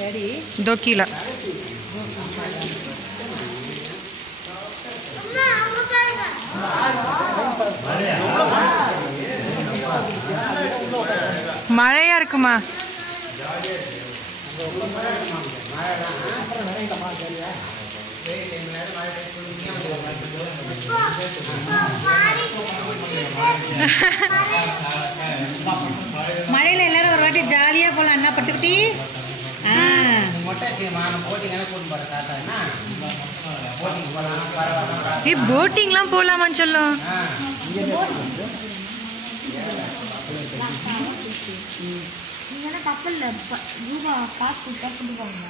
2 kilo. மழையா இருக்குமா? மழையில எல்லாரும் ஒரு வாட்டி ஜாலியா போலாம் அண்ணா பட்டுக்கிட்டி. போட்டிங்லாம் போலாமான்னு சொல்லும். கப்பல்ல ரூபா காசு கொடுத்து போவாங்க.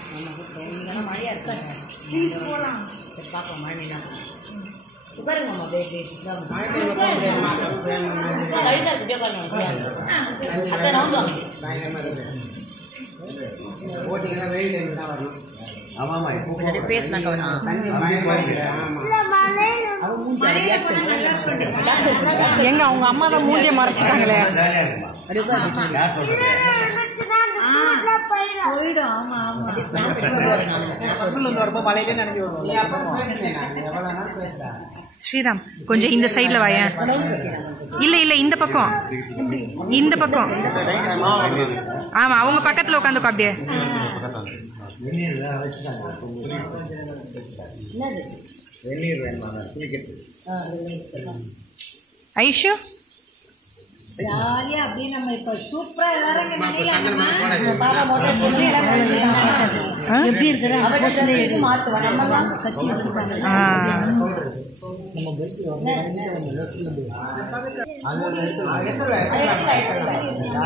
மழையா இருக்காது போலாம். பார்ப்போம் மழைனா உட்காருங்கம்மா. எங்க அவங்க அம்மா தான் மூஞ்சியை மறைச்சிட்டாங்களே. ஸ்ரீராம் கொஞ்சம் இந்த சைட்ல வாயேன். இல்ல இல்ல இந்த பக்கம், இந்த பக்கம். ஆமா அவங்க பக்கத்துல உட்காந்துக்கோ அப்படியே. ஐஷு ஜாலியா அப்படியே நம்ம இப்ப சூப்பரா எல்லாரும் எப்படி இருக்கிற மாத்துவோம். நம்ம கட்டி வச்சுருக்காங்க.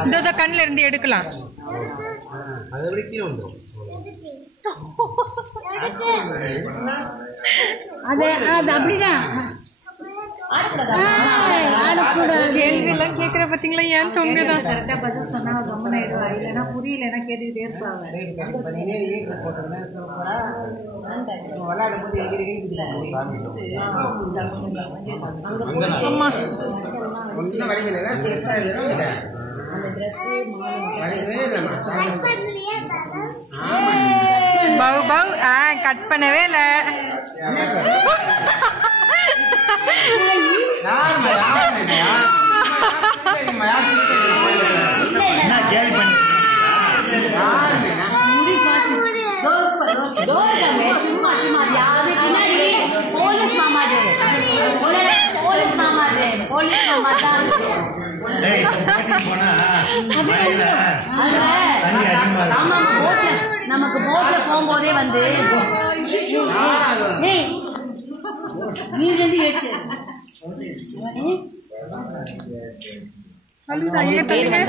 இந்த கண்ணில் இருந்து எடுக்கலாம். அது அது அப்படிதான் கேள்வியெல்லாம் கேட்குற பார்த்தீங்களா? ஏன் தொங்குதான். கரெக்டாக பதில் சொன்னால் கம்மன் ஆயிடுவா. இல்லைன்னா புரியலைன்னா கேட்டுக்கிட்டே இருப்பாங்க. பவு பவு கட் பண்ணவே இல்லை. நமக்கு போட்ல போகும்போதே வந்து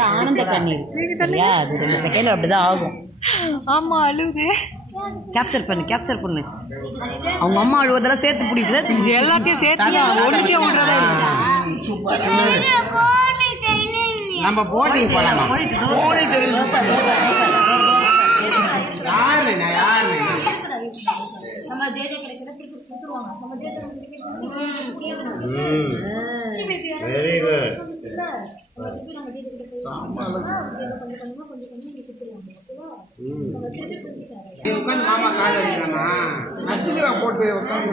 ஆனந்த கண்ணீர் அப்படிதான் ஆகும். ஆமா அழுது கேப்சர் பண்ணு. அவங்க அம்மா அழுவதெல்லாம் சேர்த்து பிடிக்கல, எல்லாத்தையும் சேர்த்து ஒன்றுத்தையும் விடுறதா. நம்ம போட்டிங் போலாம். Very good. மாமா கால வைக்கலாமா? நசுக்கிறா போட்டு உட்காந்து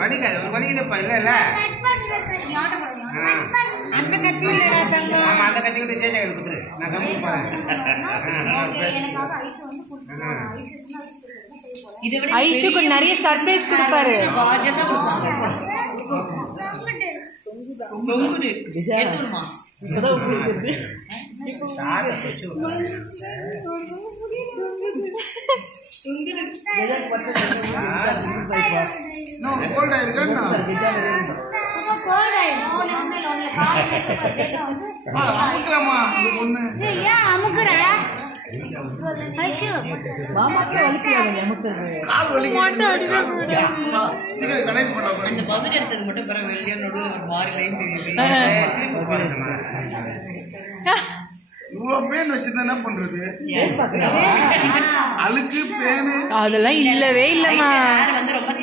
வலிக்குதுப்பா. இல்ல இல்ல அந்த கத்தி இல்லடா தங்கம். ஆமா அந்த கத்தி கூட ஜெயிச்சா கொடுத்துரு. நான் கம்மி போறேன். ஐஷுக்கு நிறைய சர்ப்ரைஸ் கொடுப்பாரு. அதெல்லாம் இல்லவே இல்லம்மா.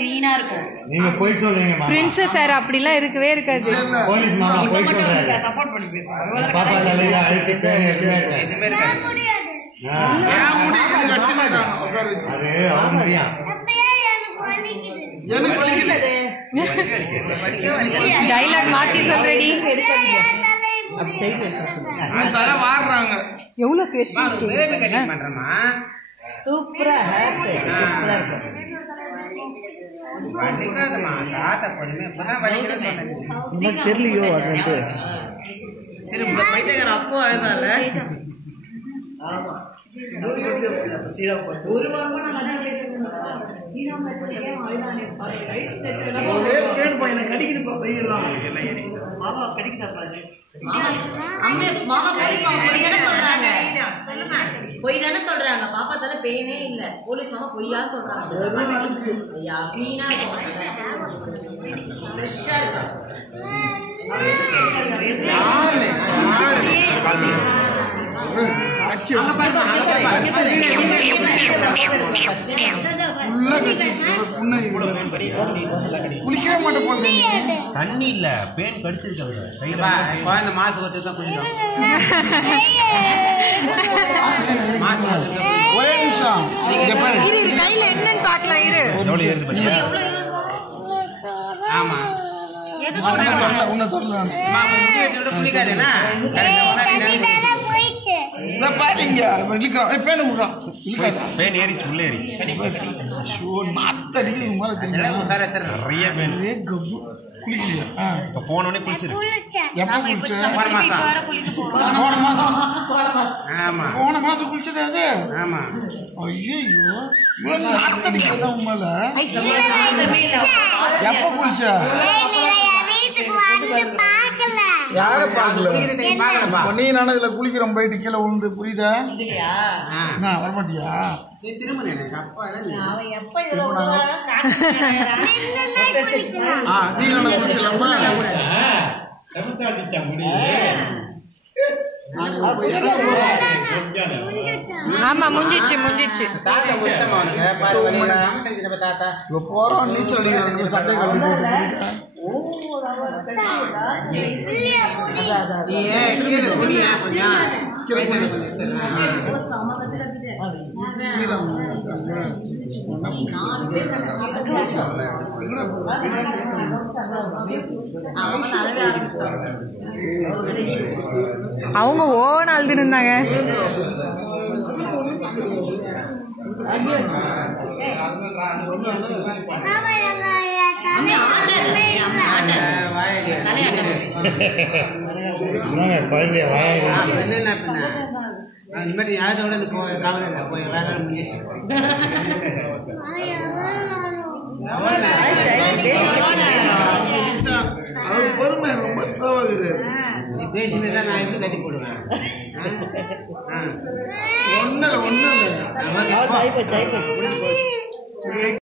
க்ளீனா இருக்கும். நீங்க போய் சொல்றீங்க மாமா. பிரின்சஸ் சார் அப்படிலாம் இருக்கவே இருக்காது. போலீஸ் மாமா போய் சொல்றாரு. சப்போர்ட் பண்ணி பேசுறாங்க. பாப்பா தலைய அழுத்தி பேர் எதுவே எதுமே இருக்காது. அது அவங்க முடியும். டைலாக் மாத்தி சொல்றடி. எவ்வளவு கொஸ்டின் பண்றமா சூப்பரா ஹேர் ஸ்டைல் சூப்பரா இருக்கும். பண்ணிக்காதமா தாத்தா பொறுமை இப்பதான் வலிக்கிறது சொன்னேன். எனக்கு தெரியலையோ அது. திரும்ப பைத்தியக்கார அப்போ அழுதால. ஆமா. ஒரு வாரமா நான் நல்லா பேசுறேன். சீராம் பச்சையே ஆளுதானே பாருங்க. ஒரே பேர் பையனை கடிக்குதுப்பா பையெல்லாம். மாமா கடிக்குதா பாரு. அம்மே மாமா போலீஸ் மாமா போய் தானே சொல்றாங்க. போய் தானே சொல்றாங்க. பாப்பா தல பேனே இல்ல. போலீஸ் மாமா பொய்யா சொல்றாங்க. ஐயா க்ளீனா இருக்கும். ஃப்ரெஷ்ஷா இருக்கும். தண்ணி இல்ல பேன் கடிச்சிருக்காங்க. குழந்தை மாசம் ஒருத்தர் தான் குடிக்கும். ஒரே நிமிஷம் இரு கையில என்னன்னு பாக்கலாம். இரு ஆமா உன்னை சொல்லலாம் குளிக்காதுன்னா பாருங்க பேன விடுறான் பேன் ஏறிச்சு உள்ள ஏறிச்சு. நாத்த அடிக்கிறது மேல தெரியும் சார் எத்தனை நிறைய பேன். குளிக்கலையா இப்ப போனோடனே குளிச்சிரு. எப்ப குளிச்ச ஆமா போன மாசம் குளிச்சது அது. ஆமா ஐயோ இவ்வளவு நாத்த அடிக்கிறது உண்மையில எப்ப குளிச்ச யார பாக்கல நீ நானும் இதுல குளிக்கிறோம் போயிட்டு கீழே விழுந்து புரியுதா வரமாட்டியா திரும்ப அப்பா அவன் எப்ப இதுல விடுறாரோ நீ நானும் குளிச்சலாமா ஆமா முடிஞ்சிச்சு முடிஞ்சிச்சு. தாத்தா கஷ்டமா அவனுக்கு தாத்தா இப்ப போறோம் நீச்சல் அடிக்கிறோம் சட்டை கட்டி அவங்க ஓன அழுதுன்னு இருந்தாங்க. இனிமேட்டு யாரோட போய் வேலை முடிஞ்சு பொறுமை ரொம்ப ஸ்லோவாகுது. நீ பேசினா நான் எப்படி கட்டி போடுவேன். ஒண்ணு